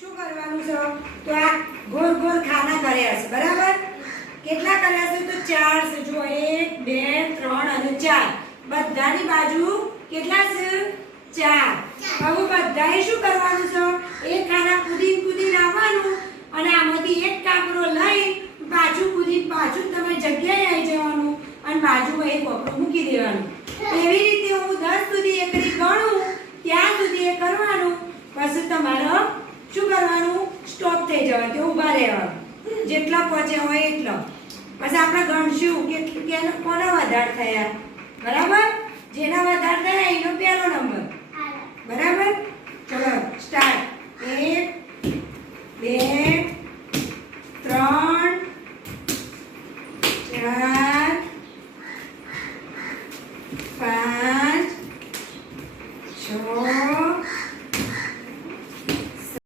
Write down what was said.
શું કરવાનું છે તો આ ગોળ ગોળ ખાના કર્યા છે બરાબર કેટલા કર્યા છે તો 4 છે જો 1 2 3 અને 4 બધાની બાજુ કેટલા છે 4 હવે બધાએ શું કરવાનું છે એક ખાના કૂદી આવવાનું અને આમાંથી એક કાકરો લઈ પાછું તમે જગ્યાએ આવી જવાનું અને બાજુમાં એક કોપરો મૂકી દેવાનું એવી રીતે હું 10 સુધી એકડી ગણું ત્યાં સુધી એ કરવાનું પછી તમારે શું કરવાનું સ્ટોપ થઈ જવાનું કે ઊભા રહેવાનું જેટલા પહોંચ્યા હોય એટલો પછી આપણે ગણશું કે કોનો વધારે થયા બરાબર જેના વધારે થયા એનો પહેલો નંબર બરાબર ચલો સ્ટાર્ટ 1 2